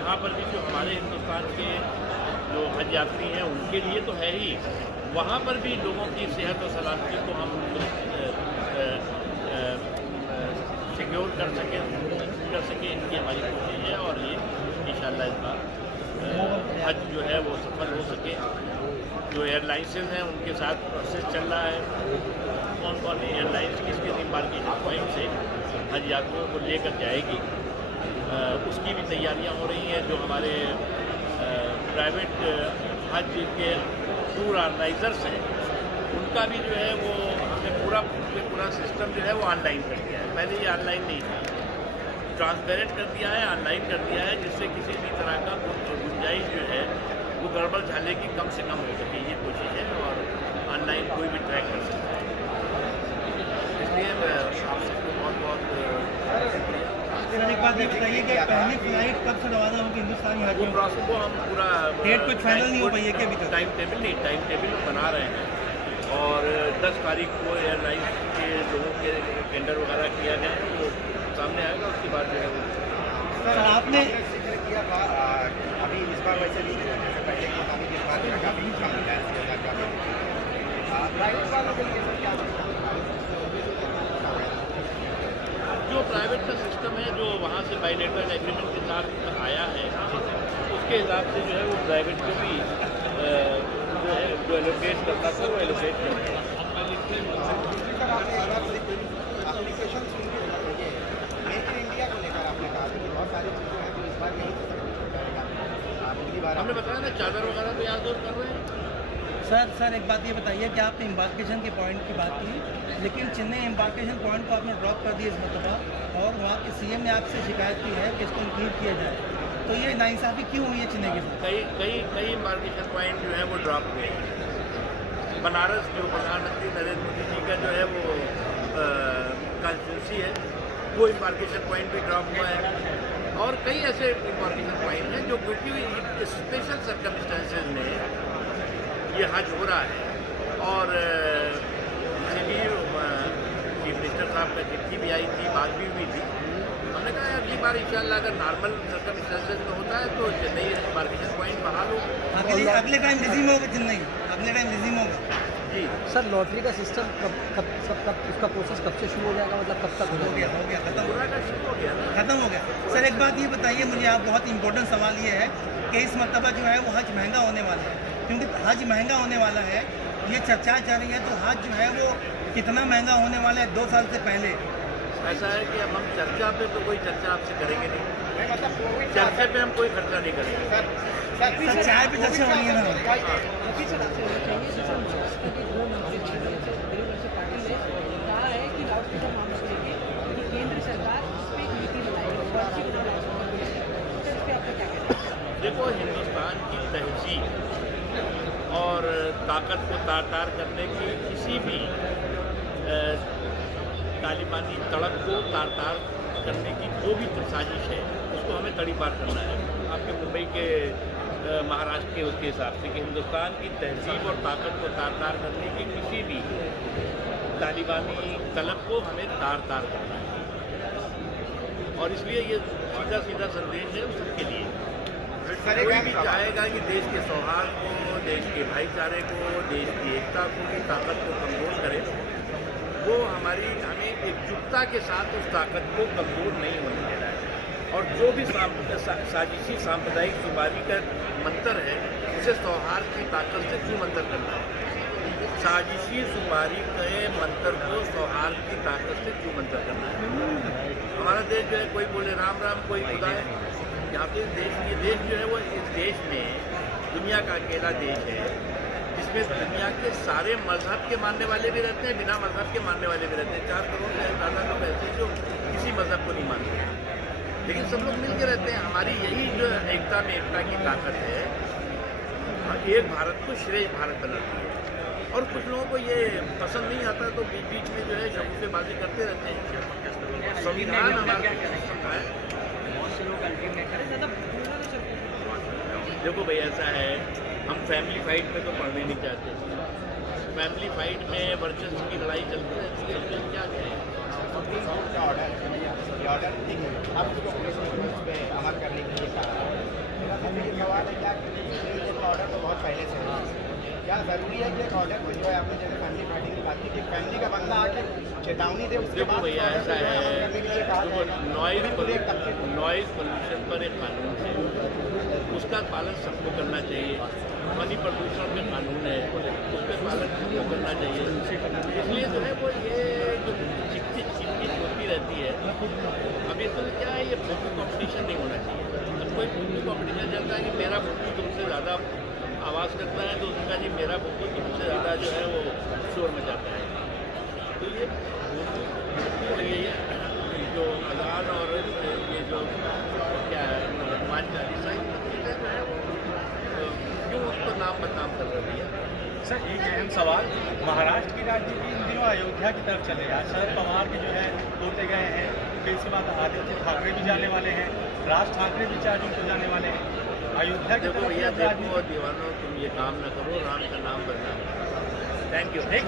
यहाँ पर भी जो हमारे हिंदुस्तान के जो हज यात्री हैं उनके लिए तो है ही, वहाँ पर भी लोगों की सेहत और सलामती को हम सिक्योर कर सकें इनकी हमारी कोशिश है। और ये इंशाअल्लाह इस बार हज जो है वो सफल हो सके। जो एयरलाइंस हैं उनके साथ प्रोसेस चल रहा है, कौन कौन एयरलाइंस किस किस एम्बार्केशन पॉइंट से हज यात्रियों को लेकर जाएगी, उसकी भी तैयारियां हो रही हैं। जो हमारे प्राइवेट हज के टूर ऑर्गेनाइजर्स हैं उनका भी जो है वो हमने पूरा सिस्टम जो है वो ऑनलाइन कर दिया है। पहले ये ऑनलाइन नहीं था, ट्रांसपेरेंट कर दिया है, ऑनलाइन कर दिया है, जिससे किसी भी तरह का गुंजाइश जो है वो गड़बड़ झाले की कम से कम हो सके, ये कोशिश है। और ऑनलाइन कोई भी ट्रैक कर सकता है। इसलिए मैं आप सबको बहुत बहुत शुक्रिया। सर एक बात ये बताइए कि पहली फ्लाइट कब से रवाना होगी हिंदुस्तानी हज? वो प्रोसेस को हम पूरा डेट कुछ फाइनल नहीं हो पाई है क्या अभी तक? टाइम टेबल बना रहे हैं और 10 तारीख को एयरलाइंस के लोगों के टेंडर वगैरह किया गया है, वो सामने आएगा। उसके बाद जो है वो सर आपने किया था अभी इस बार वैसे भी पहले के मुताबिक इस बार जो है काफ़ी कम मिला है प्राइवेट वालों के लिए क्या जो प्राइवेट का सिस्टम है, जो वहाँ से बायलेटरल एग्रीमेंट के साथ आया है, उसके हिसाब से जो है वो प्राइवेट को भी जो है जो एलोकेट करना था वो एलोकेट करेंगे। एप्लीकेशन मेक इन इंडिया को लेकर आपने कहा कि बहुत सारी चीज़ें हैं जो इस बार नहीं अगली बार हमने बताया ना, चादर वगैरह तो यहाँ दूर कर रहे हैं। सर एक बात ये बताइए कि आपने एम्बार्केशन के पॉइंट की बात की, लेकिन चेन्नई एम्बार्केशन पॉइंट को आपने ड्रॉप कर दिया इस मरतबा, और वहाँ के सीएम ने आपसे शिकायत की है कि इसको इंक्लूड किया जाए, तो ये नाइंसाफ़ी क्यों हुई है चेन्नई के साथ? कई एम्बार्केशन पॉइंट जो है वो ड्रॉप हुए हैं। बनारस जो प्रधानमंत्री नरेंद्र मोदी जी का जो है वो कॉन्स्टिट्यूंसी है, वो एम्बार्केशन पॉइंट भी ड्रॉप हुआ है। और कई ऐसे एम्बार्केशन पॉइंट हैं जो क्योंकि स्पेशल सर्कमस्टेंसेज में ये हज हो रहा है। और इसी भी चीफ मिनिस्टर साहब का चिट्ठी भी आई थी, बात भी हुई थी। हमने कहा अगली बार इंशाअल्लाह अगर नॉर्मल सर्कमस्टेंसेज में होता है तो चेन्नई एम्बार्केशन पॉइंट बहाल हो। अगले टाइम रिज्यूम होगा चेन्नई, अगले टाइम रिज्यूम होगा जी। सर लॉटरी का सिस्टम कब उसका प्रोसेस कब से शुरू हो जाएगा, मतलब कब तक हो गया खत्म शुरू हो गया। खत्म हो गया। सर एक बात ये बताइए मुझे, आप बहुत इंपॉर्टेंट सवाल ये है कि इस मरतबा जो है वो हज महंगा होने वाला है, क्योंकि हज महंगा होने वाला है, ये चर्चा चल रही है, तो हज जो है वो कितना महंगा होने वाला है 2 साल से पहले? ऐसा है कि अब हम चर्चा पे तो कोई चर्चा आपसे करेंगे नहीं, चर्चे पे हम कोई खर्चा नहीं करेंगे। सर चाय पे चर्चा हो रही है ना? देखो, हिंदुस्तान की तहजीब और ताकत को तार करने की किसी भी तालिबानी तड़प को तार करने की जो भी साजिश है उसको हमें तड़ी पार करना है। आपके मुंबई के महाराष्ट्र के उसके हिसाब से कि हिंदुस्तान की तहजीब और ताकत को तार करने की किसी भी तालिबानी तलब को हमें तार करना है। और इसलिए ये सीधा संदेश है सबके लिए। कोई भी चाहेगा कि देश के सौहार्द को, देश के भाईचारे को, देश की एकता को, की ताकत को कमज़ोर करे, वो हमें एकजुटता के साथ उस ताकत को कमज़ोर नहीं होने देना है। और जो भी साजिशी सांप्रदायिक सुमारी का मंत्र है उसे सौहार्द की ताकत से सुमंतर करना है। साजिशी सुमारी के मंत्र को सौहार्द की ताकत से सुमंतर करना है। हमारा देश जो है, कोई बोले राम राम, कोई खुदा है। यहाँ पे ये देश जो है वो इस देश में दुनिया का अकेला देश है जिसमें दुनिया के सारे मजहब के मानने वाले भी रहते हैं, बिना मजहब के मानने वाले भी रहते हैं। 4 करोड़ से ज़्यादा लोग ऐसे जो किसी मजहब को नहीं मानते, लेकिन सब लोग मिल के रहते हैं। हमारी यही जो एकता में एकता की ताकत है, एक भारत को श्रेष्ठ भारत बनाती है। और कुछ लोगों को ये पसंद नहीं आता तो बीच में जो है शगुफेबाजी करते रहते हैं। संविधान हमारा है। देखो भाई, ऐसा है, हम फैमिली फाइट में तो पढ़ने नहीं चाहते। फैमिली फाइट में वर्चस्व की लड़ाई चलती रहती है, इसमें क्या करें। ऑर्डर अब उसको पुलिस ने उस पर अमल करने के लिए कहा पहले से हो। क्या ज़रूरी है कि एक ऑर्डर को जो है आपने जैसे फैमिली प्लानिंग की बात की कि फैमिली का बंदा आके चेतावनी दे उसके देखो बाद भैया ऐसा है, नॉइज कंप्लीट पोल्यूशन पर एक कानून है, उसका पालन सबको करना चाहिए। ध्वनि प्रदूषण के कानून है, उसका पालन सबको करना चाहिए। इसलिए जो है वो ये जो चिकचिक होती रहती है, अभी तो क्या है, ये फोटो कॉम्पिटिशन नहीं होना चाहिए। जब कोई फोटो कॉम्पिटिशन चलता है कि मेरा फोटो तुमसे ज़्यादा आवाज़ करता है, तो उसका जी मेरा फोटो तुमसे ज़्यादा जो है वो शोर मचाता है। तो ये जो अजान और ये जो क्या है हनुमान चालीसा जो है वो क्यों उसको नाम बदनाम कर रही है। सर एक अहम सवाल, महाराष्ट्र की राजनीति इन दिनों अयोध्या की तरफ चले रहा है। शरद पवार भी जो है होते गए हैं, फिर इसके बाद आदित्य ठाकरे भी जाने वाले हैं, राज ठाकरे भी 4 जून को जाने वाले हैं। अयोध्या की देखो तरफ भैया, राजनीति देखो दीवानों, तुम ये काम न करो, राम का नाम बदनाम। Thank you. एक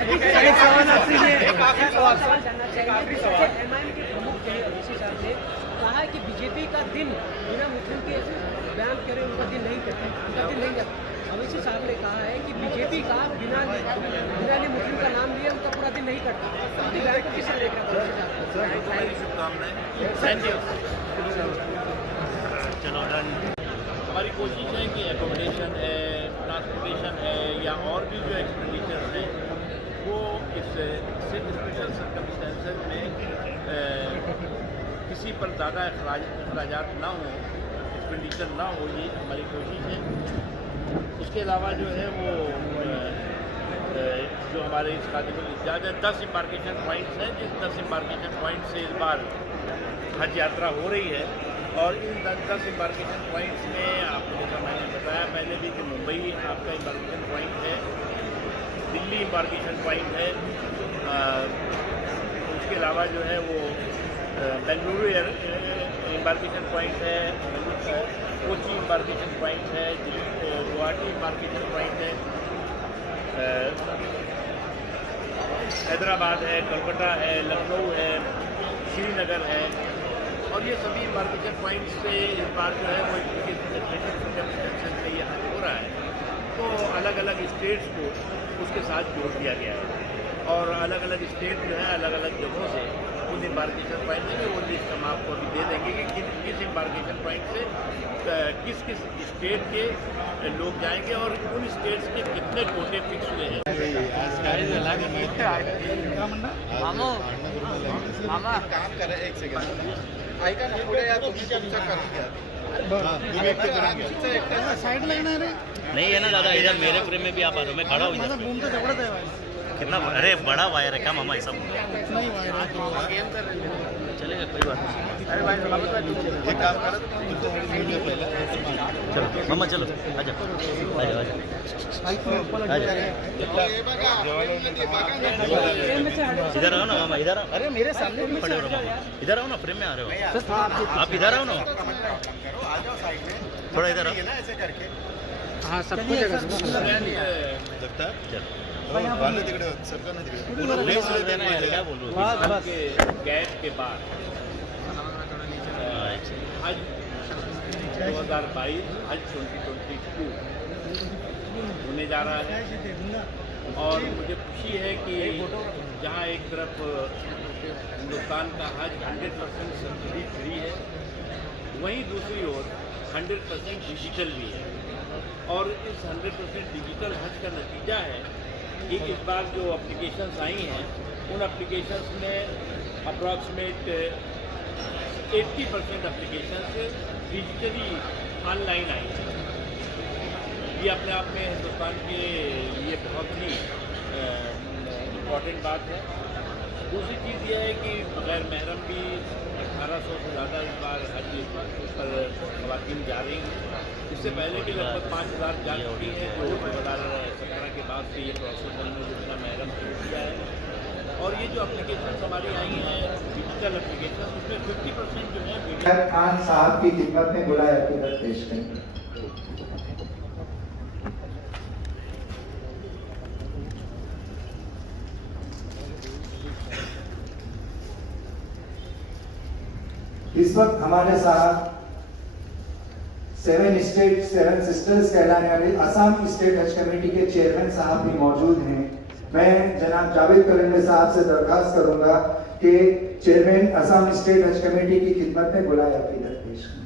सवाल आपसे ये एक आखिरी सवाल सवाल जानना चाहेंगे। एमआईएम के प्रमुख ऋषि साहब ने कहा है कि बीजेपी का दिन बिना मुस्लिम के बयान करे उनका दिन नहीं करता, उनका दिन नहीं जाता। ऋषि साहब ने कहा है कि बीजेपी का बिना मुस्लिम का नाम लिए उनका पूरा दिन नहीं करता। उनके बयान को किस तरह देख रहा है? मेरी शुभकामनाएं। Thank you. चलो डन। हमारी कोशिश है कि एकोमोडेशन है, ट्रांसपोर्टेशन है, या और भी जो एक्सपेंडिचर हैं वो इस स्पेशल सर्कमस्टेंसेस में किसी पर ज़्यादा अखराजात ना हो, एक्सपेंडिचर ना हो, ये हमारी कोशिश है। उसके अलावा जो है वो जो हमारे इस खाते में ज़्यादा 10 इम्बार्केशन पॉइंट्स हैं, जिस 10 इम्बार्केशन पॉइंट से इस बार हज यात्रा हो रही है। और इन 10 इम्बार्केशन पॉइंट्स में आपको जैसा मैंने बताया पहले भी कि मुंबई आपका इम्बार्केशन पॉइंट है, दिल्ली इम्बार्केशन पॉइंट है, उसके अलावा जो है वो बेंगलुरु इम्बार्केशन पॉइंट है, कोची इम्बार्केशन पॉइंट है, गुवाहाटी इम्बार्केशन पॉइंट है, हैदराबाद है, कोलकाता है, लखनऊ है, श्रीनगर है। और ये सभी इम्बार्केशन पॉइंट से इस बार जो है वो में ये हज हो रहा है, तो अलग अलग स्टेट्स को उसके साथ जोड़ दिया गया है। और अलग अलग स्टेट जो है अलग अलग जगहों से उन इम्बार्केशन पॉइंट में वो लिस्ट हम आपको अभी दे देंगे कि किस इम्बार्केशन पॉइंट से किस किस स्टेट के लोग जाएंगे और उन स्टेट्स के कितने कोटे फिक्स हुए हैं। काम कर रहे, एक सेकंड ऐका ना पुढे या तुम्ही तुमचं करून घ्या। साइड लगना रे नहीं है ना दादा, इधर मेरे फ्रेम में भी आप आ रहे हो, मैं खड़ा हूँ इधर। कितना अरे बड़ा वायर है क्या मामा, ऐसा चलेगा कोई बात नहीं। अरे भाई एक काम कर चलो मामा चलो, आजा आजा आजा इधर आओ ना मामा, इधर आओ। अरे मेरे सामने भी खड़े हो रहे हो मामा, इधर आओ ना, फ्रेम में आ रहे हो आप, इधर आओ ना, थोड़ा इधर आओ। ऐसे करके हाँ, सबको जगह देना यार, क्या बोलूँ गैप के बाद हज 2022 हज 2022 होने जा रहा है। और मुझे खुशी है कि जहाँ एक तरफ हिंदुस्तान का हज 100% सब्सिडी फ्री है, वहीं दूसरी ओर 100% डिजिटल भी है। और इस 100% डिजिटल हज का नतीजा है कि इस बार जो एप्लीकेशंस आई हैं उन एप्लीकेशंस में अप्रॉक्सीमेट 80% एप्लीकेशंस डिजिटली ऑनलाइन आई हैं। ये अपने आप में हिंदुस्तान के लिए बहुत ही इम्पॉर्टेंट बात है। दूसरी चीज़ यह है कि बगैर महरम भी 1800 से ज़्यादा इस बार हज पर ख़वातीन जा रही हैं। इससे पहले भी लगभग 5000 जा चुकी हैं, जो 2017 के बाद से ये प्रोसेस हमने जो बिना महरम शुरू किया है। और ये जो एप्लीकेशन हमारी आई हैं डिजिटल एप्लीकेशन, उसमें 50% जो है खान साहब की खिदमत में बुलाया पेश करें। इस वक्त हमारे साथ 7 स्टेट 7 सिस्टर्स कहलाने वाले असम स्टेट हज कमेटी के चेयरमैन साहब भी मौजूद हैं। मैं जनाब जावेद कलंदर साहब से दरख्वास्त करूंगा कि चेयरमैन असम स्टेट हज कमेटी की खिदमत में बुलाया अकीदत पेश करें।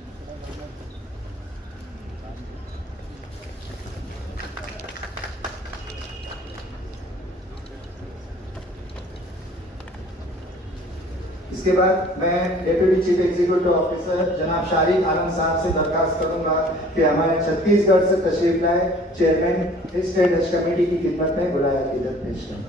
इसके बाद मैं डेप्यूटी चीफ एग्जीक्यूटिव ऑफिसर जनाब शारिक आलम साहब से दरख्वास्त करूंगा कि हमारे छत्तीसगढ़ से तशरीफ लाए चेयरमैन स्टेट हज कमेटी की खिदमत में बुलाया अकीदत पेश करें।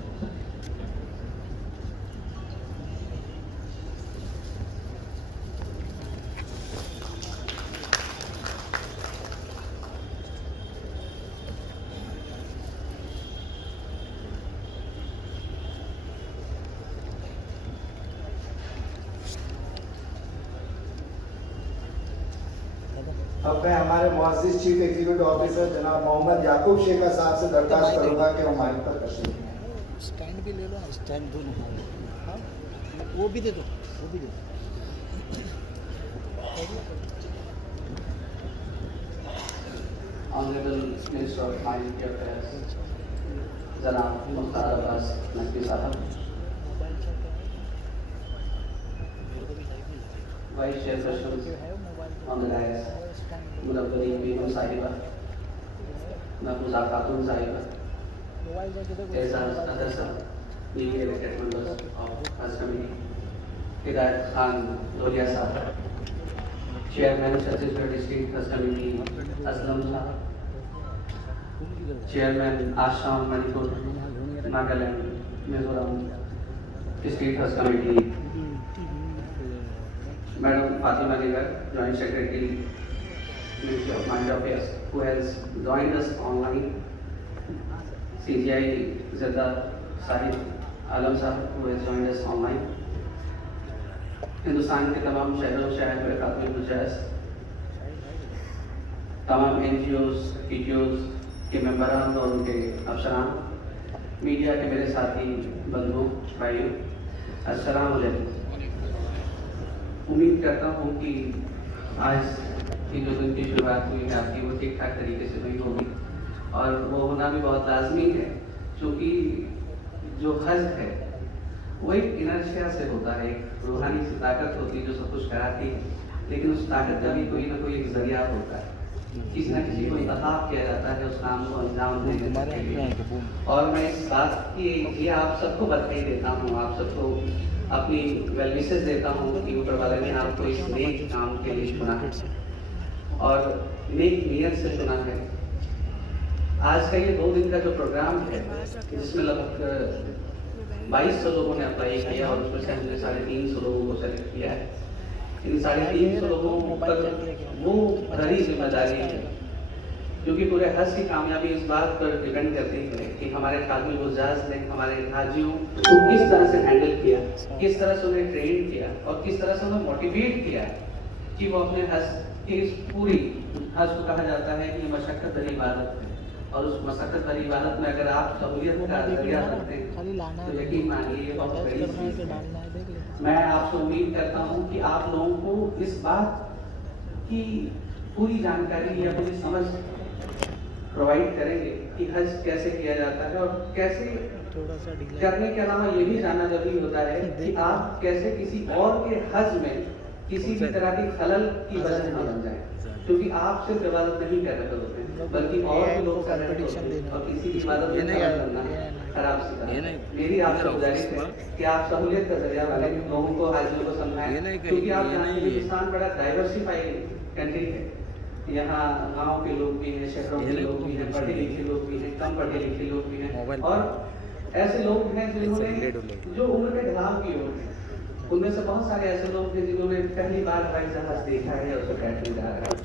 अब मैं हमारे मुअज़्ज़िज़ चीफ एग्जीक्यूटिव ऑफिसर जनाब मोहम्मद याकूब शेखा साहब से दरख्वास्त करूंगा कि वो माइक पर तशरीफ लाएं। स्टैंड भी ले लो ना, स्टैंड दोनों। हाँ, वो भी दे दो, वो भी दे दो। Honorable Minister of Minority Affairs, जनाब मुख्तार अब्बास नकवी साहब, vice chairperson on the dais, मुनव्वरीन बेगम साहिबा, महफूजा खातून साहिबा, एजाज अदर साहब, newly elected members of Haj Committee, हिदायत खान लोहिया साहब, चेयरमैन छत्तीसगढ़ डिस्ट्रिक्ट हज कमेटी असलम साहब, चेयरमैन आसाम मणिपुर नागालैंड मिजोरम डिस्ट्रिक्ट हज committee, Madam Fatima Nigar, Joint Secretary, Ministry of Minority Affairs, who has joined us online, CGI Zada Sahib Alam Sahib, who has joined us online, Hindustan के तमाम शहरों शहर में खातून गुजारिश, तमाम NGOs, PTOs के मेंबरान और उनके अफसरान, मीडिया के मेरे साथी बंधु भाइयों, अस्सलाम वालेकुम। उम्मीद करता हूँ कि आज की जो दिन की शुरुआत हुई है आपकी वो ठीक ठाक तरीके से हुई होगी और वो होना भी बहुत लाजमी है, क्योंकि जो हज है वो एक इनर्शिया से होता है, एक रूहानी सी ताकत होती है जो सब कुछ कराती है, लेकिन उस ताकत का भी कोई ना कोई एक जरिया होता है, किसी न किसी को इंतखाब किया जाता है उस काम को अंजाम देने के लिए। और मैं इस बात की ये आप सबको बधाई देता हूँ, आप सबको अपनी वेल विशेस देता हूँ कि ऊपर वाले ने आपको इस नेक काम के लिए चुना है और नेक नियत से चुना है। आज का ये 2 दिन का जो प्रोग्राम है जिसमें लगभग 2200 लोगों ने अप्लाई किया और उसमें से हमने 350 लोगों को सेलेक्ट किया है। इन 350 लोगों पर वो बड़ी जिम्मेदारी है, क्योंकि पूरे हज की कामयाबी इस बात पर डिपेंड करती है कि हमारे खातून गुजाज ने हमारे हाजियों को किस तरह से हैंडल किया, किस तरह से उन्हें ट्रेन किया और किस तरह से उन्हें मोटिवेट किया कि वो अपने हज की इस पूरी हज को कहा जाता है कि मशक्क़त भरी इबादत है और उस मशक्क़त भरी इबादत में अगर आप सहूलियत का जरिया करते हैं तो यकीन मानिए ये बहुत बड़ी चीज़ है। मैं आपसे उम्मीद करता हूँ कि आप लोगों को इस बात की पूरी जानकारी या पूरी समझ प्रोवाइड करेंगे कि हज कैसे किया जाता है और कैसे करने के अलावा ये भी जानना जरूरी होता है कि आप कैसे किसी और के हज में किसी भी तरह की खलल की वजह न बन जाए, क्योंकि आप सिर्फ इबादत नहीं कर रहे होते हैं बल्कि और भी लोग कर रहे होते हैं और किसी की इबादत में करना खराब सी। मेरी आपसे गुजारिश है कि आप सहूलियत का जरिया वाले लोगों को हाजियों को समझाएं, क्योंकि आप जानते हैं हिंदुस्तान बड़ा डाइवर्सिफाइड कंट्री है। यहाँ गाँव के लोग भी हैं, शहरों के लोग भी हैं, पढ़े लिखे लोग भी हैं, कम पढ़े लिखे लोग भी हैं और ऐसे लोग हैं जिन्होंने जो उम्र के ढलाव की ओर है। उनमें से बहुत सारे ऐसे लोग हैं जिन्होंने पहली बार हवाई जहाज देखा है और उसको बैठने जा रहा है।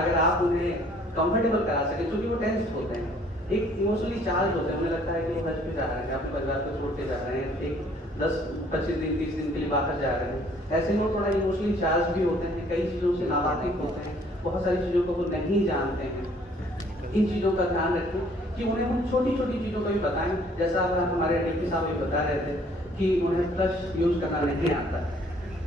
अगर आप उन्हें कंफर्टेबल करा सके, क्योंकि वो टेंस्ड होते हैं, एक इमोशनली चार्ज होते हैं, उन्हें लगता है कि वो हज पे जा रहे हैं, अपने परिवार को छोड़ के जा रहे हैं, एक 10-25 दिन 30 दिन के लिए बाहर जा रहे हैं। ऐसे लोग थोड़ा इमोशनली चार्ज भी होते हैं, कई चीज़ों से नावाकिफ होते हैं, बहुत सारी चीज़ों को वो नहीं जानते हैं। इन चीज़ों का ध्यान रखें कि उन्हें हम छोटी छोटी चीज़ों को भी बताएं। जैसा हमारे डिप्टी साहब भी बता रहे थे कि उन्हें फ्लश यूज़ करना नहीं आता,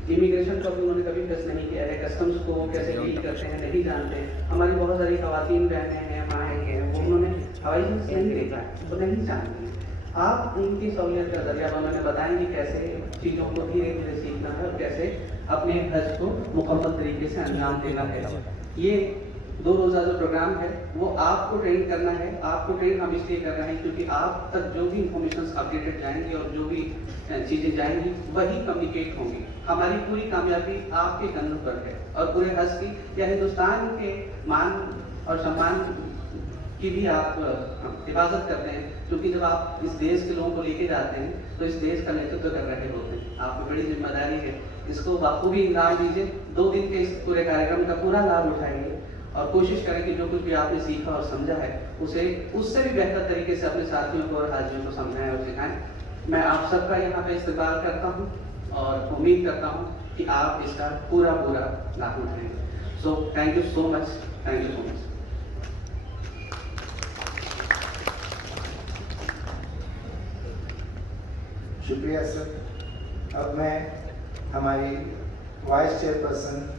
इमिग्रेशन का भी उन्होंने कभी टच नहीं किया है, कस्टम्स को कैसे डील करते हैं नहीं जानते हैं। हमारी बहुत सारी खवातीन बहनें हैं, माएँ हैं, वो उन्होंने हवाई जहाज नहीं देखा है, वो नहीं जानती हैं। आप उनकी सहूलियत का जरिया उन्होंने बताएंगे कैसे चीज़ों को धीरे धीरे सीखना है और कैसे अपने हज को मुकम्मल तरीके से अंजाम देना है। ये 2 रोज़ा जो प्रोग्राम है वो आपको ट्रेन करना है। आपको ट्रेन हम इसलिए कर रहे हैं क्योंकि आप तक जो भी इंफॉर्मेशन अपडेटेड जाएंगी और जो भी चीज़ें जाएंगी वही कम्युनिकेट होंगी। हमारी पूरी कामयाबी आपके कंधों पर है और पूरे हज की या हिंदुस्तान के मान और सम्मान की भी आप हिफाजत करते हैं, क्योंकि जब आप इस देश के लोगों को लेके जाते हैं तो इस देश का नेतृत्व कर रहे होते हैं। आप पे बड़ी जिम्मेदारी है, इसको बाखूबी इंजाम दीजिए। 2 दिन के इस पूरे कार्यक्रम का पूरा लाभ उठाएंगे और कोशिश करें कि जो कुछ भी आपने सीखा और समझा है उसे उससे भी बेहतर तरीके से अपने साथियों को और हाजियों को समझाएं और सिखाएं। मैं आप सबका यहाँ पे इस्तेमाल करता हूँ और उम्मीद करता हूँ कि आप इसका पूरा लाभ उठाएंगे। So thank you so much, thank you so much. शुक्रिया सर। अब मैं हमारी वाइस चेयरपर्सन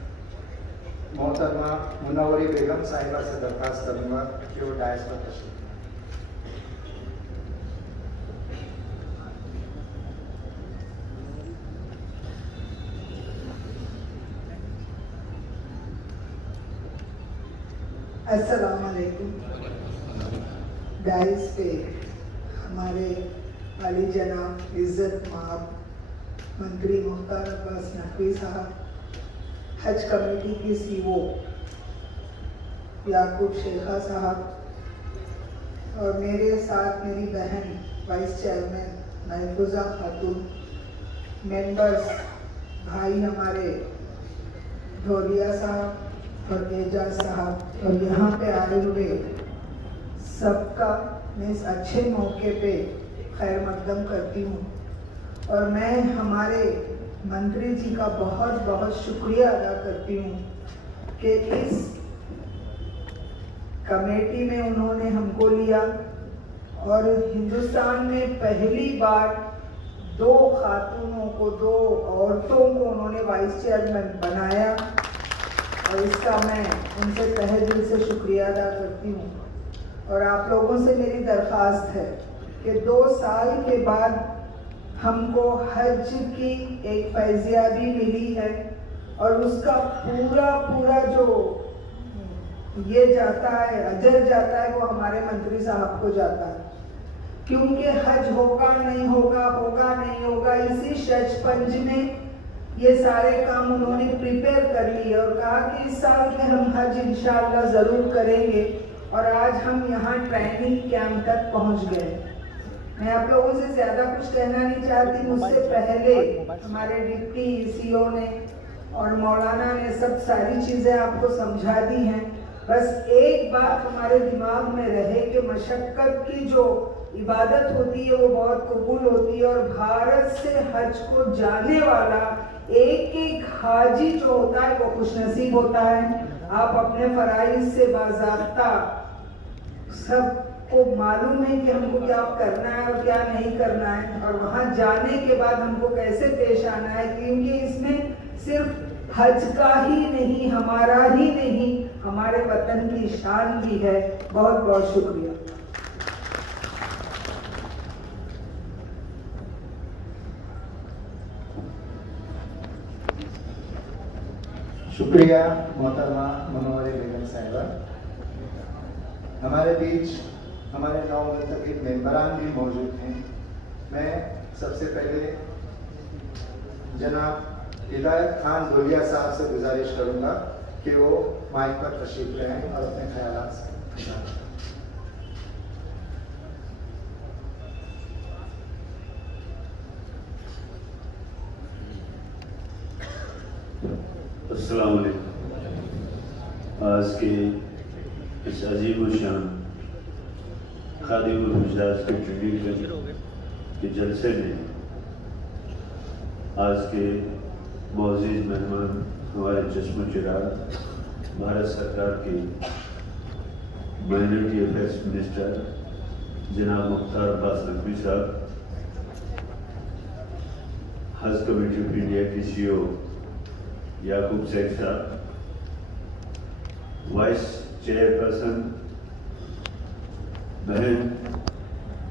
मोहतरमा मुनव्वरी बेगम साहिबा से दरख्वास्त करूंगा कि वो डायस पर तशरीफ। अस्सलाम वालेकुम। डाइस पे हमारे वाली जनाब इज़्ज़त माब मंत्री मुख्तार अब्बास नकवी साहब, हज कमेटी की सीओ याकूब शेखा साहब और मेरे साथ मेरी बहन वाइस चेयरमैन महफूजा खातून, मेंबर्स भाई हमारे ढोलिया साहब और एजाज साहब और यहाँ पे आए हुए सबका मैं इस अच्छे मौके पे खैर मकदम करती हूँ। और मैं हमारे मंत्री जी का बहुत बहुत शुक्रिया अदा करती हूँ कि इस कमेटी में उन्होंने हमको लिया और हिंदुस्तान में पहली बार 2 खातूनों को, 2 औरतों को उन्होंने वाइस चेयरमैन बनाया और इसका मैं उनसे तहे दिल से शुक्रिया अदा करती हूँ। और आप लोगों से मेरी दरख्वास्त है कि 2 साल के बाद हमको हज की एक फैज़याबी मिली है और उसका पूरा जो ये जाता है, अजर जाता है, वो हमारे मंत्री साहब को जाता है। क्योंकि हज होगा नहीं होगा, होगा नहीं होगा, इसी शजपंज में ये सारे काम उन्होंने प्रिपेयर कर लिए और कहा कि इस साल में हम हज इंशाअल्लाह ज़रूर करेंगे। और आज हम यहाँ ट्रेनिंग कैंप तक पहुँच गए। मैं आप लोगों से ज़्यादा कुछ कहना नहीं चाहती। मुझसे पहले हमारे डिप्टी सीओ ने और मौलाना ने सब सारी चीज़ें आपको समझा दी हैं। बस एक बात हमारे दिमाग में रहे कि मशक्क़त की जो इबादत होती है वो बहुत कबूल होती है और भारत से हज को जाने वाला एक हाजी जो होता है वो खुशनसीब होता है। आप अपने फराइज से बाज़ाब्ता सबको मालूम है कि हमको क्या करना है और क्या नहीं करना है और वहाँ जाने के बाद हमको कैसे पेश आना है, क्योंकि इसमें सिर्फ हज का ही नहीं, हमारा ही नहीं, हमारे वतन की शान भी है। बहुत बहुत शुक्रिया। शुक्रिया मोहतरमा मुनव्वरी बेगम साहिबा। हमारे बीच हमारे नवमुंतखब मेंबरान भी मौजूद हैं। मैं सबसे पहले जनाब हिदायत खान ढोलिया साहब से गुजारिश करूंगा कि वो माइक पर तशरीफ लाएं और अपने ख्यालात से अस्सलाम वालेकुम। आज के इस अजीब शान खादिमुल हुज्जाज के ट्रेनिंग के जलसे में आज के मुअज़्ज़िज़ मेहमान हमारे चश्म चिराग भारत सरकार के माइनॉरिटी अफेयर्स मिनिस्टर जनाब मुख्तार अब्बास नकवी साहब, हज कमेटी ऑफ इंडिया की सीईओ याकूब शेख साहब, वाइस चेयरपर्सन बहन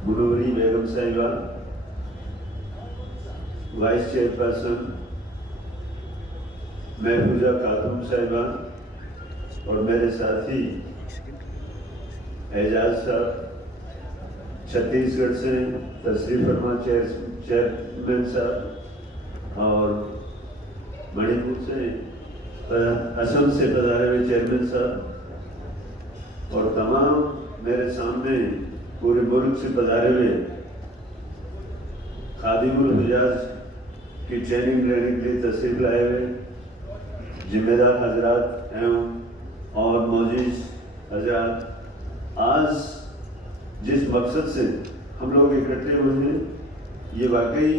मुनव्वरी बेगम साहिबा, वाइस चेयरपर्सन महफूजा खातून साहिबा और मेरे साथी एजाज साहब, छत्तीसगढ़ से तशरीफ फरमा चेयरमैन साहब और मणिपुर से असम से पधारे हुए चेयरमैन साहब और तमाम मेरे सामने पूरे मुल्क से पधारे हुए खादिमुल हुजाज की ट्रेनिंग लेने के लिए तशरीफ लाए हुए जिम्मेदार हजरात एवं और मौजूद हजरात, आज जिस मकसद से हम लोग इकट्ठे हुए हैं ये वाकई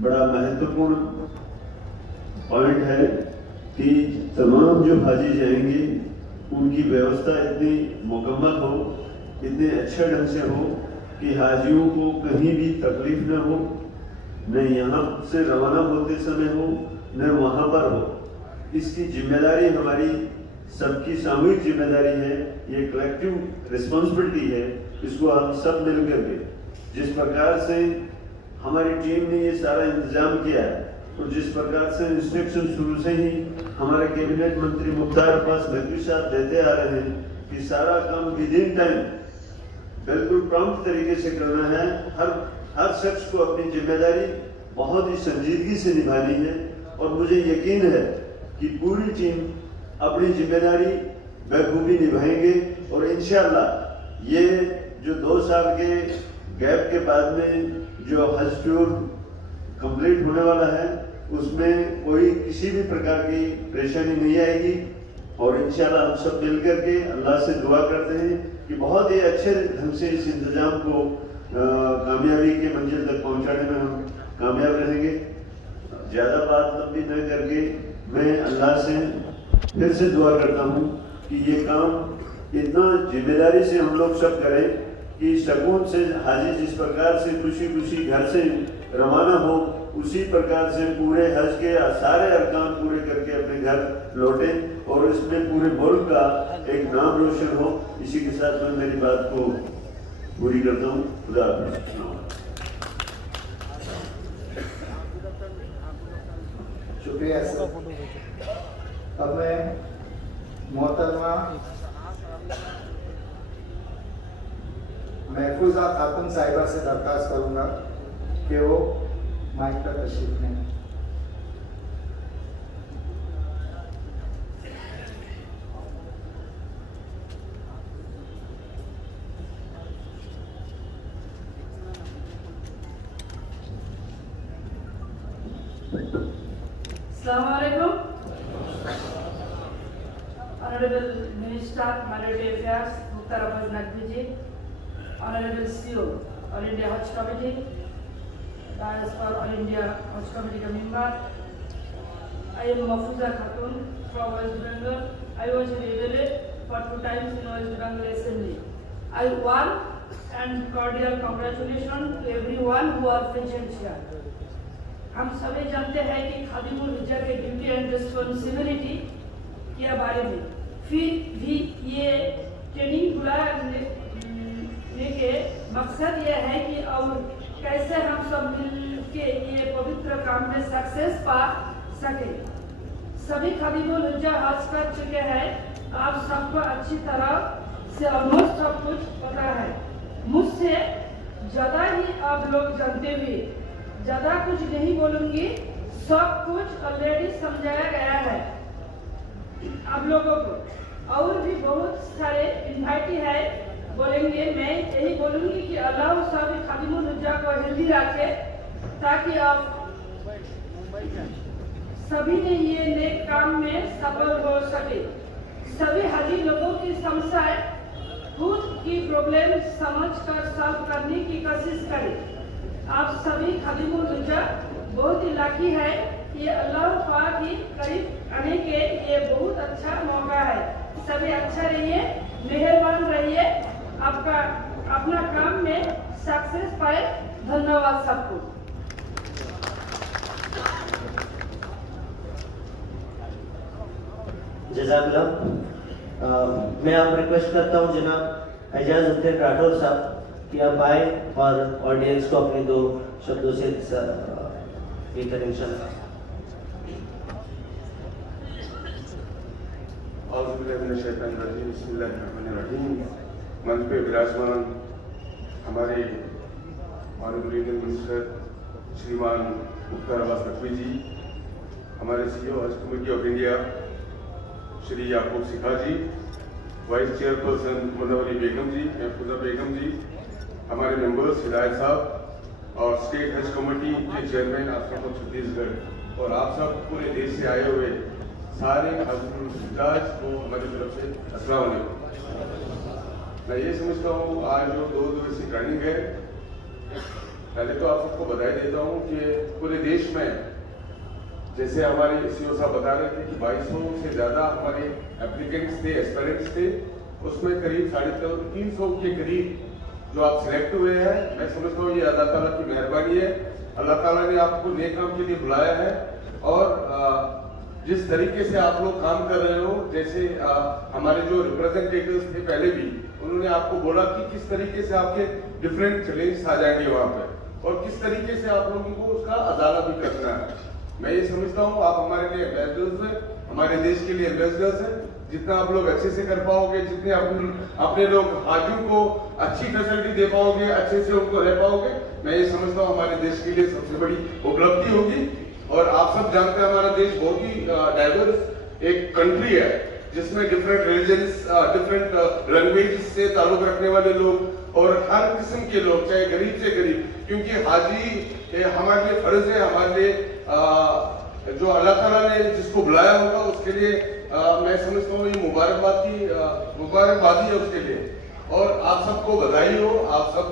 बड़ा महत्वपूर्ण पॉइंट है कि तमाम जो हाजी जाएंगे उनकी व्यवस्था इतनी मुकम्मल हो, इतने अच्छे ढंग से हो कि हाजियों को कहीं भी तकलीफ न हो, न यहाँ से रवाना होते समय हो न वहाँ पर हो। इसकी जिम्मेदारी हमारी सबकी सामूहिक जिम्मेदारी है, ये कलेक्टिव रिस्पॉन्सिबिलिटी है। इसको हम सब मिलकर के जिस प्रकार से हमारी टीम ने ये सारा इंतजाम किया है और जिस प्रकार से इंस्ट्रक्शन शुरू से ही हमारे कैबिनेट मंत्री मुख्तार अब्बास नकवी साहब देते आ रहे हैं कि सारा काम विद इन टाइम बिल्कुल प्रॉम्प्ट तरीके से करना है। हर शख्स को अपनी जिम्मेदारी बहुत ही संजीदगी से निभानी है और मुझे यकीन है कि पूरी टीम अपनी जिम्मेदारी बखूबी निभाएंगे और इंशाअल्लाह ये जो 2 साल के गैप के बाद में जो हज टूर कंप्लीट होने वाला है उसमें कोई किसी भी प्रकार की परेशानी नहीं आएगी और इंशाअल्लाह हम सब मिलकर के अल्लाह से दुआ करते हैं कि बहुत ही अच्छे ढंग से इस इंतजाम को कामयाबी के मंजिल तक पहुंचाने में हम कामयाब रहेंगे। ज़्यादा बात लंबी न करके मैं अल्लाह से फिर से दुआ करता हूँ कि ये काम इतना जिम्मेदारी से हम लोग सब करें कि सकून से हाजी जिस प्रकार से खुशी खुशी घर से रवाना हो उसी प्रकार से पूरे हज के सारे अरकान पूरे करके अपने घर लौटे और इसमें पूरे मुल्क का एक नाम रोशन हो। इसी के साथ मैं मेरी बात को पूरी करता हूँ। खुदा हाफिज़। शुक्रिया सर। अब मैं मोहतरमा महफूजा खातून साहिबा से दरख्वास्त करूंगा कि वो माइक पर तशरीफ लें। Assalamualaikum. Honorable Minister, Minority Affairs, Mukhtar Abbas Naqvi ji, Honorable CEO, All India Hajj Committee, as for All India Hajj Committee ka member, I am Mahfooza Khatun from West Bengal. I was elected for 2 times in West Bengal Assembly. I won and cordial congratulations to everyone who are present here. हम सभी जानते हैं कि खादिमुल हुज्जा के duty and responsibility के बारे में, फिर भी ये ट्रेनिंग बुलाने के मकसद ये है कि और कैसे हम सब मिल के ये पवित्र काम में सक्सेस पा सके। सभी खादिमुल हुज्जा हज कर चुके हैं, आप सबको अच्छी तरह से ऑलमोस्ट सब कुछ पता है। मुझसे ज़्यादा ही आप लोग जानते हुए ज़्यादा कुछ नहीं बोलूँगी, सब कुछ ऑलरेडी समझाया गया है आप लोगों को। और भी बहुत सारे इन्वाइटी है बोलेंगे, मैं यही बोलूँगी कि अल्लाह सभी खादिमुल हुज्जा को हेल्दी रखे ताकि आप सभी ने ये नेक काम में सफल हो सके। सभी हाजी लोगों की समस्याएं खुद की प्रॉब्लम समझकर सॉल्व करने की कोशिश करें। आप सभी खादिमुल हुज्जा बहुत ही लकी है, ये अल्लाह पाक के करीब आने के ये बहुत अच्छा मौका है। सभी अच्छा रहिए, मेहरबान रहिए, आपका अपना काम में सक्सेस पाए। धन्यवाद सबको। मैं आप रिक्वेस्ट करता हूँ जनाब एजाजुद्दीन राठौर साहब कि आप आए और ऑडियंस को अपने 2 शब्दों से ये करें इंशाल्लाह। मंच पे विराजमान हमारे ऑनरेबल यूनियन मिनिस्टर श्रीमान मुख्तार अब्बास नकवी जी, हमारे CEO हज कमेटी ऑफ इंडिया श्री याकूब सिखा जी, वाइस चेयरपर्सन मुनव्वरी बेगम जी, महफूजा बेगम जी, हमारे मेंबर्स हिदायत साहब और स्टेट हज कमेटी के चेयरमैन आसम छत्तीसगढ़ और आप सब पूरे देश से आए हुए सारे हजरात को हमारी तरफ से अस्सलाम वालेकुम। मैं ये समझता हूँ आज जो 2 दिवसीय ट्रेनिंग है, पहले तो आप सबको बधाई देता हूँ कि पूरे देश में जैसे हमारे CEO साहब बता रहे थे कि 2200 से ज़्यादा हमारे एप्लीकेंट्स थे, एस्पिरेंट्स थे, उसमें करीब 350 के करीब जो आप सिलेक्ट हुए हैं। मैं समझता हूँ ये अल्लाह ताला की मेहरबानी है। अल्लाह ताला ने आपको नेक काम के लिए बुलाया है और जिस तरीके से आप लोग काम कर रहे हो, जैसे हमारे जो रिप्रेजेंटेटिव्स थे पहले भी, उन्होंने आपको बोला कि किस तरीके से आपके डिफरेंट चैलेंज आ जाएंगे वहाँ पे और किस तरीके से आप लोगों को उसका अदाला भी करना है। मैं ये समझता हूँ आप हमारे लिए एम्बेसडर्स हैं, हमारे देश के लिए एम्बेसडर्स हैं। जितना आप लोग अच्छे से कर पाओगे, जितने अपने लोग हाजियों को अच्छी फैसिलिटी दे पाओगे, अच्छे से उनको रह पाओगे, मैं ये समझता हूँ हमारे देश के लिए सबसे बड़ी उपलब्धि होगी। और आप सब जानते हैं हमारा देश बहुत ही डाइवर्स एक कंट्री है जिसमें डिफरेंट रिलीजन्स, डिफरेंट लैंग्वेज से ताल्लुक रखने वाले लोग और हर किस्म के लोग, चाहे गरीब से गरीब, क्योंकि हाजी हमारे लिए फर्ज है, हमारे लिए जो अल्लाह ताला ने जिसको बुलाया होगा उसके लिए मैं समझता हूँ ये मुबारकबादी है उसके लिए। और आप सबको बधाई हो, आप सब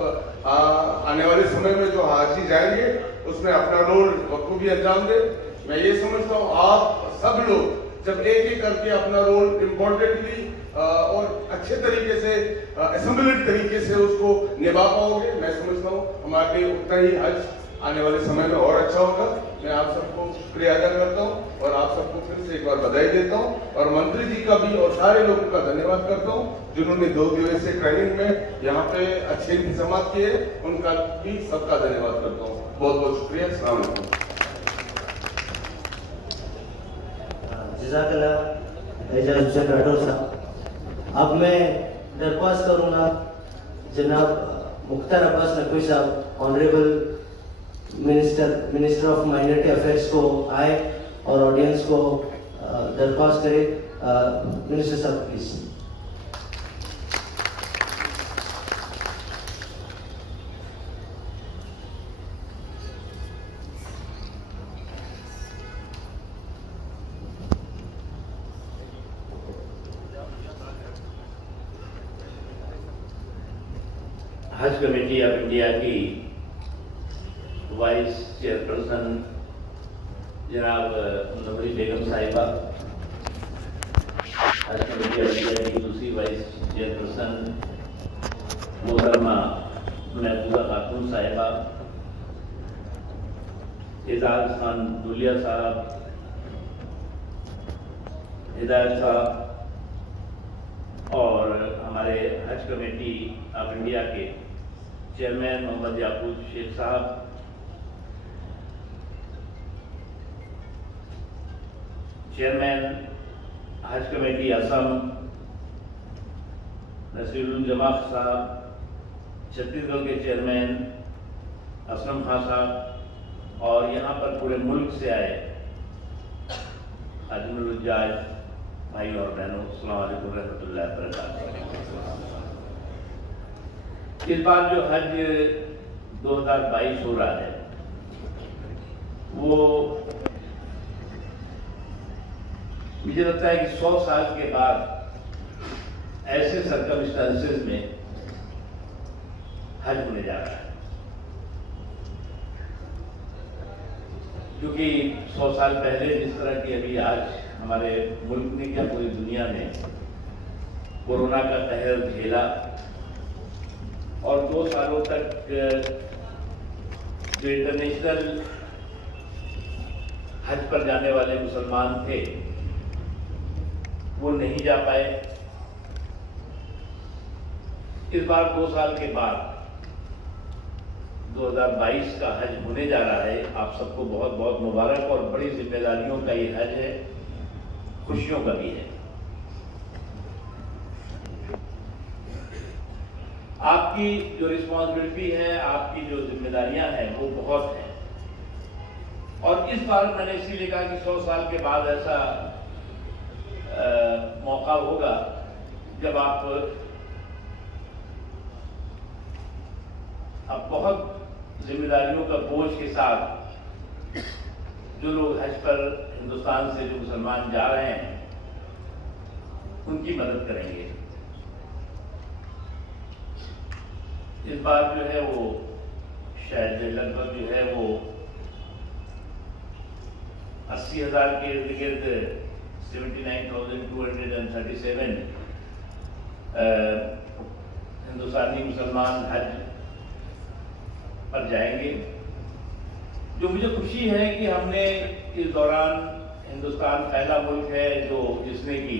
आने वाले समय में जो हाजी जाएंगे उसमें अपना रोल बखूबी अंजाम दे। मैं ये समझता हूँ आप सब लोग जब एक करके अपना रोल इम्पोर्टेंटली और अच्छे तरीके से असेंबल्ड तरीके से उसको निभा पाओगे, मैं समझता हूँ हमारे लिए उतना ही हज आने वाले समय में और अच्छा होगा। मैं आप सबको शुक्रिया अदा करता हूँ और आप सबको फिर से एक बार बधाई देता हूँ और मंत्री जी का भी और सारे लोगों का धन्यवाद करता हूँ जिन्होंने 2 दिवसीय ट्रेनिंग में यहाँ पे अच्छे इंतजाम किए, उनका भी सबका धन्यवाद करता हूँ। बहुत बहुत शुक्रिया। अस्सलाम वालेकुम। जज़ाकल्लाह एजाजुद्दीन राठौर साहब। अब मैं दरख्वास्त करूँगा जनाब मुख्तार अब्बास नकवी साहब, honourable minister of minority affairs को आए और ऑडियंस को दरख्वास्त करे। मिनिस्टर साहब प्लीज। हज कमेटी ऑफ इंडिया की वाइस चेयरपर्सन जनाब मुनव्वरी बेगम साहिबा, हज कमेटी ऑफ इंडिया की दूसरी वाइस चेयरपर्सन मोहतरमा महफूजा खातून साहिबा, एजाज खान दुलिया साहब, हिदायत साहब और हमारे हज कमेटी ऑफ इंडिया के चेयरमैन मोहम्मद याकूब शेख साहब, चेयरमैन हज कमेटी असम नसीरुल जमा साहब, छत्तीसगढ़ के चेयरमैन असलम खान साहब और यहाँ पर पूरे मुल्क से आए अजमल जाज भाई और बहनों, अस्सलाम वालेकुम रहमतुल्लाहि व बरकातहू। इस बार जो हज 2022 हो रहा है वो मुझे लगता है कि 100 साल के बाद ऐसे सर्कमस्टेंसेस में हज होने जा रहा है, क्योंकि 100 साल पहले जिस तरह की अभी आज हमारे मुल्क ने क्या पूरी दुनिया में कोरोना का कहर झेला और 2 सालों तक जो इंटरनेशनल हज पर जाने वाले मुसलमान थे वो नहीं जा पाए इस बार 2 साल के बाद 2022 का हज होने जा रहा है। आप सबको बहुत बहुत मुबारक, और बड़ी जिम्मेदारियों का ये हज है, खुशियों का भी है। आपकी जो रिस्पॉन्सिबिलिटी है, आपकी जो जिम्मेदारियां हैं, वो बहुत हैं। और इस बार मैंने इसीलिए कहा कि 100 साल के बाद ऐसा मौका होगा जब आप बहुत जिम्मेदारियों का बोझ के साथ जो लोग हज पर हिंदुस्तान से जो मुसलमान जा रहे हैं उनकी मदद करेंगे। इस बार जो है वो शायद लगभग जो है वो 80,000 के इर्द गिर्द 79,237 हिंदुस्तानी मुसलमान हज पर जाएंगे। जो मुझे खुशी है कि हमने इस दौरान, हिंदुस्तान पहला मुल्क है जिसने की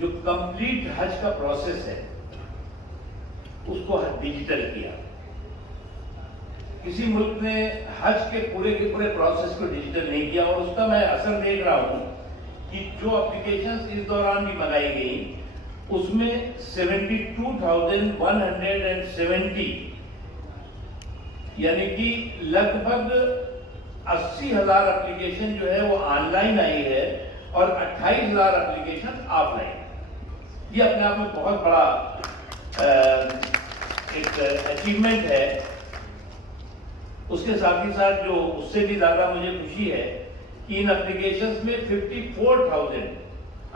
जो कंप्लीट हज का प्रोसेस है उसको डिजिटल किया। किसी मुल्क ने हज के पूरे प्रोसेस को डिजिटल नहीं किया, और उसका मैं असर देख रहा हूं कि जो एप्लीकेशंस इस दौरान भी मंगाई गई उसमें 72,170 यानी कि लगभग 80,000 एप्लीकेशन जो है वो ऑनलाइन आई है और 28,000 एप्लीकेशन ऑफलाइन। ये अपने आप में बहुत बड़ा एक अचीवमेंट है। उसके साथ ही साथ जो उससे भी ज्यादा मुझे खुशी है कि इन एप्लीकेशंस में 54,000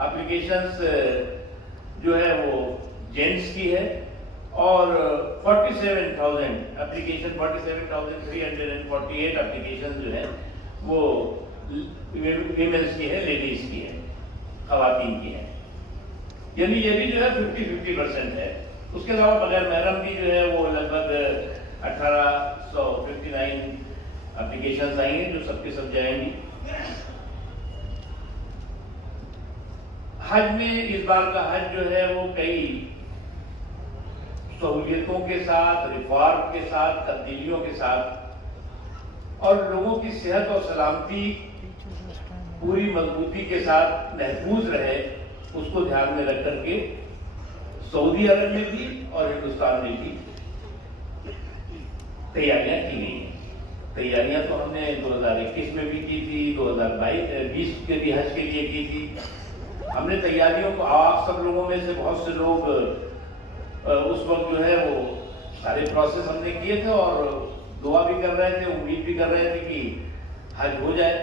एप्लीकेशंस जो है वो जेंट्स की है और 47,348 एप्लीकेशन जो है वो वीमेंस की है, लेडीज की है, खवातीन की है। यानी ये भी जो है 50-50% है। उसके अलावा बगैर महरम भी जो है वो लगभग 1859 एप्लीकेशंस आई हैं जो सबके सब जाएंगी। हज में इस बार का हज जो है वो कई सहूलियतों के साथ, रिफॉर्म के साथ, तब्दीलियों के साथ और लोगों की सेहत और सलामती पूरी मजबूती के साथ महफूज रहे, उसको ध्यान में रख करके सऊदी अरब में भी और हिंदुस्तान में भी तैयारियां की गई। तैयारियां तो हमने 2021 में भी की थी, 2020 के भी हज के लिए की थी। हमने तैयारियों को, आप सब लोगों में से बहुत से लोग उस वक्त जो है वो सारे प्रोसेस हमने किए थे और दुआ भी कर रहे थे, उम्मीद भी कर रहे थे कि हज हो जाए।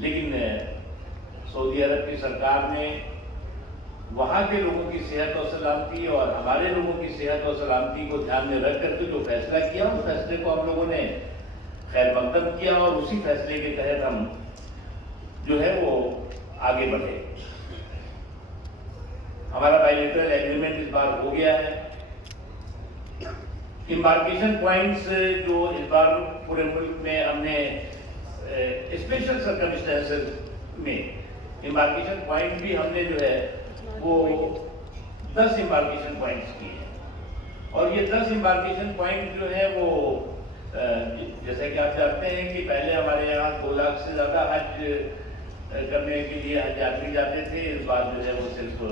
लेकिन सऊदी अरब की सरकार ने वहां के लोगों की सेहत और सलामती और हमारे लोगों की सेहत और सलामती को ध्यान में रख करके जो फैसला किया, उस फैसले को हम लोगों ने खैर मकदम किया और उसी फैसले के तहत हम जो है वो आगे बढ़े। हमारा बायलैटरल एग्रीमेंट इस बार हो गया है। एम्बार्केशन पॉइंट्स जो इस बार पूरे मुल्क में हमने स्पेशल सर्कमस्टेंसेस में एम्बार्केशन पॉइंट भी हमने जो है वो 10 एम्बार्केशन पॉइंट्स किए हैं। और ये 10 एम्बार्केशन पॉइंट जो है वो जैसे कि आप जानते हैं कि पहले हमारे यहाँ 2 लाख से ज्यादा हज करने के लिए हज यात्री जाते थे। इस बार जो है वो सिर्फ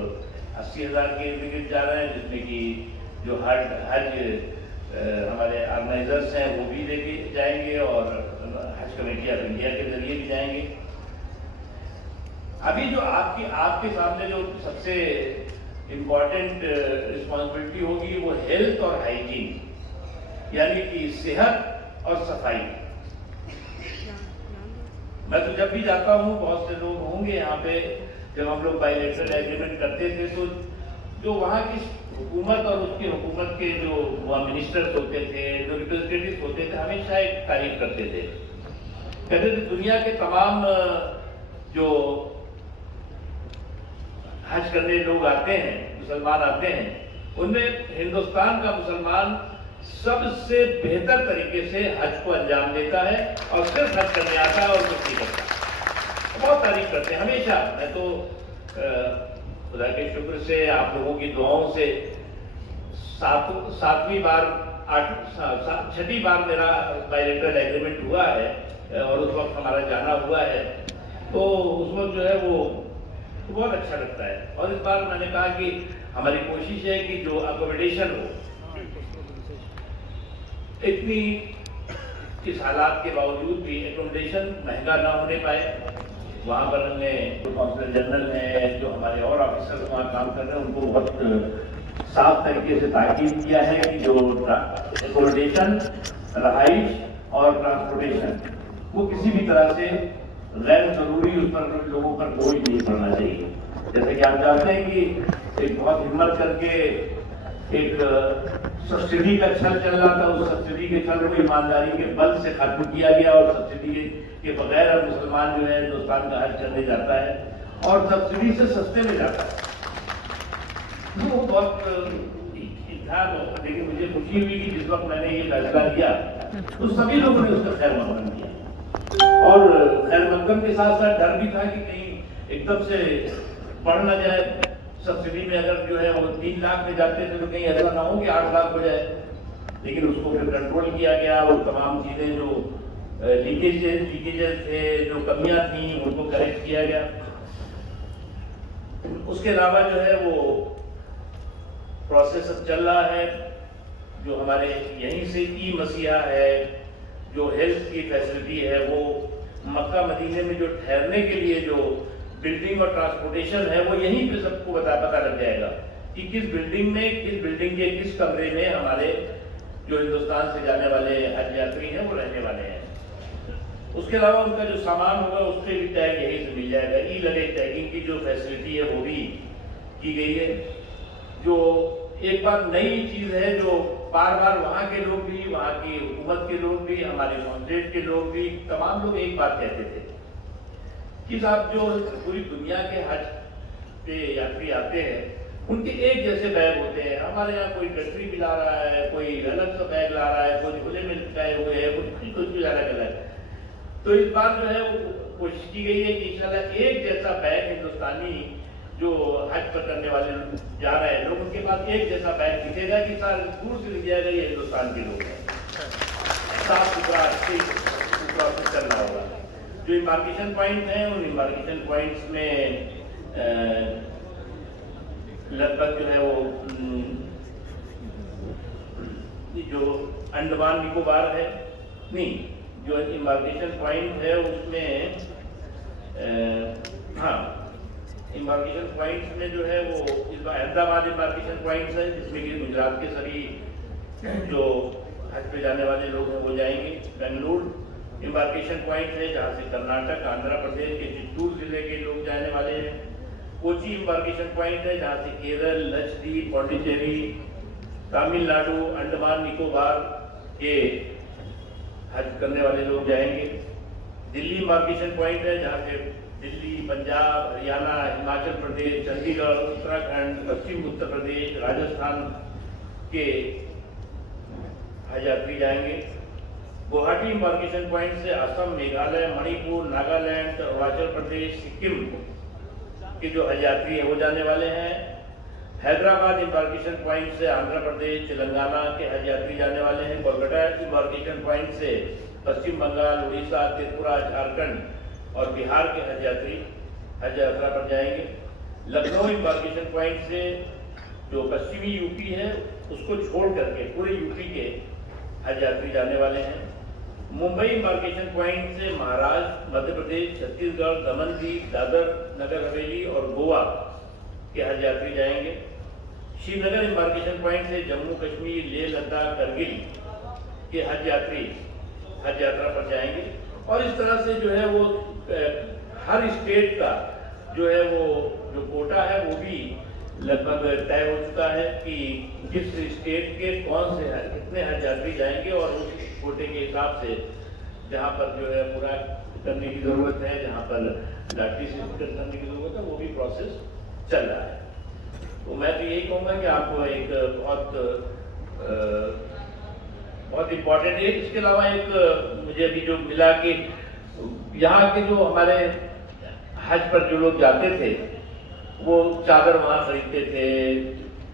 80,000 के इर्द जा रहे हैं, जिसमें कि जो हज हमारे ऑर्गेनाइजर्स हैं वो भी लेके जाएंगे और हज कमेटी ऑफ इंडिया के जरिए भी जाएंगे। अभी जो आपके सामने जो सबसे इम्पोर्टेंट रिस्पॉन्सिबिलिटी होगी वो हेल्थ और हाइजीन, यानी कि सेहत और सफाई। मैं तो जब भी जाता हूँ, बहुत से लोग होंगे यहाँ पे, जब हम लोग बायलैटरल एग्रीमेंट करते थे तो जो वहाँ की हुकूमत और उसकी हुकूमत के जो वहाँ मिनिस्टर्स होते थे, जो रिप्रेजेंटेटिव होते थे, हमेशा एक तारीफ करते थे। कहते थे दुनिया के तमाम जो हज करने लोग आते हैं, मुसलमान आते हैं, उनमें हिंदुस्तान का मुसलमान सबसे बेहतर तरीके से हज को अंजाम देता है और सिर्फ हज करने आता है और कुछ नहीं करता। बहुत तारीफ करते हैं हमेशा। मैं तो खुदा के शुक्र से, आप लोगों की दुआओं से छठी बार मेरा बायलैटरल एग्रीमेंट हुआ है और उस वक्त हमारा जाना हुआ है, तो उस वक्त जो है वो बहुत अच्छा लगता है। और इस बार मैंने कहा कि हमारी कोशिश है कि जो अकोमोडेशन हो, इतनी इस हालात के बावजूद भी एकोमोडेशन महंगा ना होने पाए। वहाँ पर हमने जो काउंसलर जनरल हैं, जो हमारे और ऑफिसर वहाँ काम कर रहे हैं, उनको बहुत साफ तरीके से ताकीद किया है कि जो एकोमोडेशन, रहाइश और ट्रांसपोर्टेशन वो किसी भी तरह से गैर जरूरी उस पर लोगों पर बोझ नहीं पड़ना चाहिए। जैसे कि आप जानते हैं कि एक बहुत हिम्मत करके एक सब्सिडी का छल चल रहा था, उस सब्सिडी के छल को ईमानदारी के बल से खत्म किया गया और सब्सिडी के बगैर अब मुसलमान जो है हिंदुस्तान का हज करने जाता है और सब्सिडी से सस्ते में जाता है। वो बहुत था, लेकिन मुझे खुशी हुई कि जिस वक्त मैंने ये फैसला लिया तो सभी लोगों ने उसका खैर मकदम किया। और खैर मकदम के साथ साथ डर भी था कि कहीं एकदम से बढ़ ना जाए। सब्सिडी में अगर जो है वो 3 लाख में जाते थे तो कहीं ऐसा ना हो कि 8 लाख हो जाए, लेकिन उसको फिर कंट्रोल किया गया। वो तमाम चीजें जो लीकेजेस थे, जो कमियां थी, उनको करेक्ट किया गया। उसके अलावा जो है वो प्रोसेस अब चल रहा है, जो हमारे यहीं से ई मसीहा है, जो हेल्थ की फैसिलिटी है, वो मक्का मदीने में जो ठहरने के लिए जो बिल्डिंग और ट्रांसपोर्टेशन है, वो यहीं पे सबको पता लग जाएगा कि किस बिल्डिंग के किस कमरे में हमारे जो हिंदुस्तान से जाने वाले हज यात्री हैं वो रहने वाले हैं। उसके अलावा उनका जो सामान होगा उस पर भी टैग यहीं से मिल जाएगा। ई लगेज टैगिंग की जो फैसिलिटी है वो भी की गई है, जो एक बार नई चीज है, जो बार बार वहाँ के लोग भी, वहाँ की हुकूमत के लोग भी, हमारे कॉन्सुलेट के लोग भी, तमाम लोग एक बात कहते थे कि साहब जो पूरी दुनिया के हज पे यात्री आते हैं उनके एक जैसे बैग होते हैं। हमारे यहाँ कोई गठरी भी ला रहा है, कोई अलग सा बैग ला रहा है, कोई झोले में लटकाए हुए है, कुछ अलग अलग। तो इस बार जो है वो कोशिश की गई है कि इंशाल्लाह एक जैसा बैग हिंदुस्तानी जो हज पर करने वाले जा रहे हैं लोग, उनके पास एक जैसा बैग दिखेगा कि सारे दूर से दिख जाएगा ये हिंदुस्तान के लोग हैं। साफ सुथरा अच्छे प्रोसेस करना होगा। जो इम्बार्केशन पॉइंट हैं, उन इम्बार्केशन पॉइंट्स में लगभग जो है वो जो अंडमान निकोबार है, नहीं, जो इम्बार्केशन पॉइंट है उसमें इम्बार्केशन पॉइंट्स में जो है वो इस बार अहमदाबाद इम्बार्केशन पॉइंट्स है, जिसमें कि गुजरात के सभी जो हज पे जाने वाले लोग हैं वो जाएंगे। बेंगलुरु इम्बार्केशन पॉइंट है जहाँ से कर्नाटक, आंध्र प्रदेश के चित्तूर जिले के लोग जाने वाले हैं। कोची इम्बार्केशन पॉइंट है जहाँ से केरल, लक्षद्वीप, पौंडीचेरी, तमिलनाडु, अंडमान निकोबार के हज करने वाले लोग जाएंगे। दिल्ली इम्बार्केशन पॉइंट है जहाँ से दिल्ली, पंजाब, हरियाणा, हिमाचल प्रदेश, चंडीगढ़, उत्तराखंड, पश्चिम उत्तर प्रदेश, राजस्थान के हज यात्री जाएंगे। गुवाहाटी इम्बार्केशन पॉइंट से असम, मेघालय, मणिपुर, नागालैंड, अरुणाचल प्रदेश, सिक्किम के जो हज यात्री हो जाने वाले हैं। हैदराबाद इम्बार्केशन पॉइंट से आंध्र प्रदेश, तेलंगाना के हज यात्री जाने वाले हैं। कोलकाता इम्बार्केशन पॉइंट से पश्चिम बंगाल, उड़ीसा, त्रिपुरा, झारखंड और बिहार के हज यात्री हज यात्रा पर जाएंगे। लखनऊ इम्बार्केशन पॉइंट से जो पश्चिमी यूपी है उसको छोड़ करके पूरे यूपी के हज यात्री जाने वाले हैं। मुंबई इम्बार्केशन पॉइंट से महाराष्ट्र, मध्य प्रदेश, छत्तीसगढ़, दमन दीव, दादर नगर हवेली और गोवा के हज यात्री जाएंगे। श्रीनगर इम्बार्केशन पॉइंट से जम्मू कश्मीर, लेह लद्दाख, करगिल के हज यात्री हज यात्रा पर जाएंगे। और इस तरह से जो है वो हर स्टेट का जो है वो जो कोटा है वो भी लगभग तय हो चुका है कि किस स्टेट के कौन से कितने हज यात्री जाएंगे और उस कोटे के हिसाब से जहाँ पर जो है पूरा करने की जरूरत है, जहाँ पर लॉटरी सिस्टम करने की जरूरत है, वो भी प्रोसेस चल रहा है। तो मैं तो यही कहूँगा कि आपको एक बहुत इम्पोर्टेंट है। इसके अलावा एक मुझे अभी जो मिला कि यहाँ के जो हमारे हज पर जो लोग जाते थे वो चादर वहाँ खरीदते थे,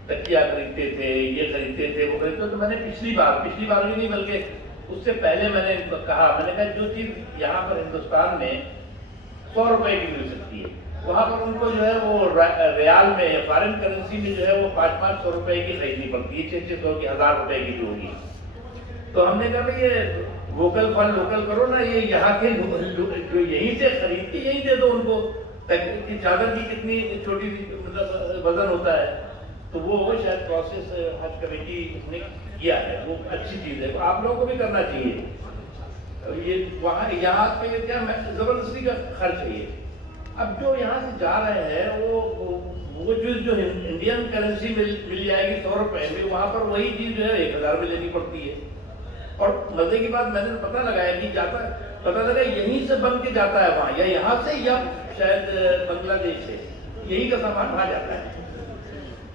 तकिया खरीदते थे, ये खरीदते थे, वो खरीदते, तो मैंने पिछली बार भी नहीं बल्कि उससे पहले मैंने कहा जो चीज़ यहाँ पर हिंदुस्तान में 100 रुपए की मिल सकती है, वहाँ पर उनको जो है वो रियाल में या फॉरेन करेंसी में जो है वो 500 रुपए की खरीदनी पड़ती है, 600 की 1000 रुपए की जो होगी। तो हमने कहा भाई ये वोकल फॉर लोकल करो ना, ये यहाँ के जो यहीं से खरीद के यहीं दे दो उनको। की चादर की कितनी छोटी मतलब वजन होता है, तो वो शायद प्रोसेस हज कमेटी ने किया है, वो अच्छी चीज़ है, तो आप लोगों को भी करना चाहिए। ये वहाँ यहाँ पे क्या जबरदस्ती का खर्च है ये। अब जो यहाँ से जा रहे हैं वो जो इंडियन करेंसी मिल जाएगी 100 रुपए में, वहाँ पर वही चीज़ जो है 1000 में लेनी पड़ती है। और मजे की बात मैंने पता लगाया कि पता लगा यहीं से बन के जाता है वहाँ, या यहाँ से या शायद बांग्लादेश से, यही का सामान वहाँ जाता है।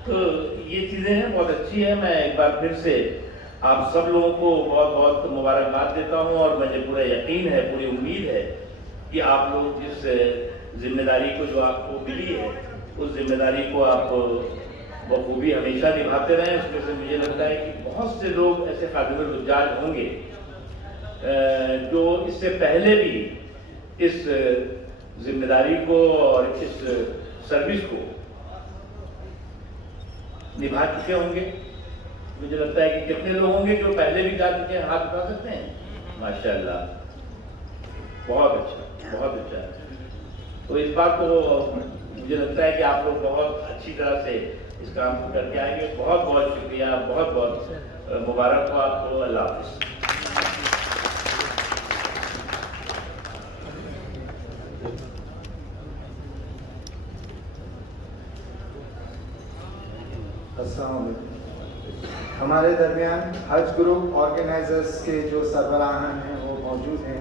तो ये चीज़ें हैं, बहुत अच्छी है। मैं एक बार फिर से आप सब लोगों को बहुत बहुत मुबारकबाद देता हूँ, और मुझे पूरा यकीन है, पूरी उम्मीद है कि आप लोग जिस जिम्मेदारी को जो आपको मिली है, उस जिम्मेदारी को आप बखूबी हमेशा निभाते रहें। उसमें से मुझे लगता है कि बहुत से लोग ऐसे खादिमुल हुज्जाज होंगे जो इससे पहले भी इस जिम्मेदारी को और इस सर्विस को निभा चुके होंगे। मुझे लगता है कि कितने लोग होंगे जो पहले भी जा चुके हैं, हाथ उठा सकते हैं? माशाल्लाह, बहुत अच्छा, बहुत अच्छा। तो इस बात को मुझे लगता है कि आप लोग बहुत अच्छी तरह से इस काम को करके आएंगे। बहुत बहुत शुक्रिया, बहुत बहुत मुबारक हो आपको। अल्लाह हाफ़िज़। अस्सलाम वालेकुम। हमारे दरमियान हज ग्रुप ऑर्गेनाइजर्स के जो सरबराहान हैं वो मौजूद हैं।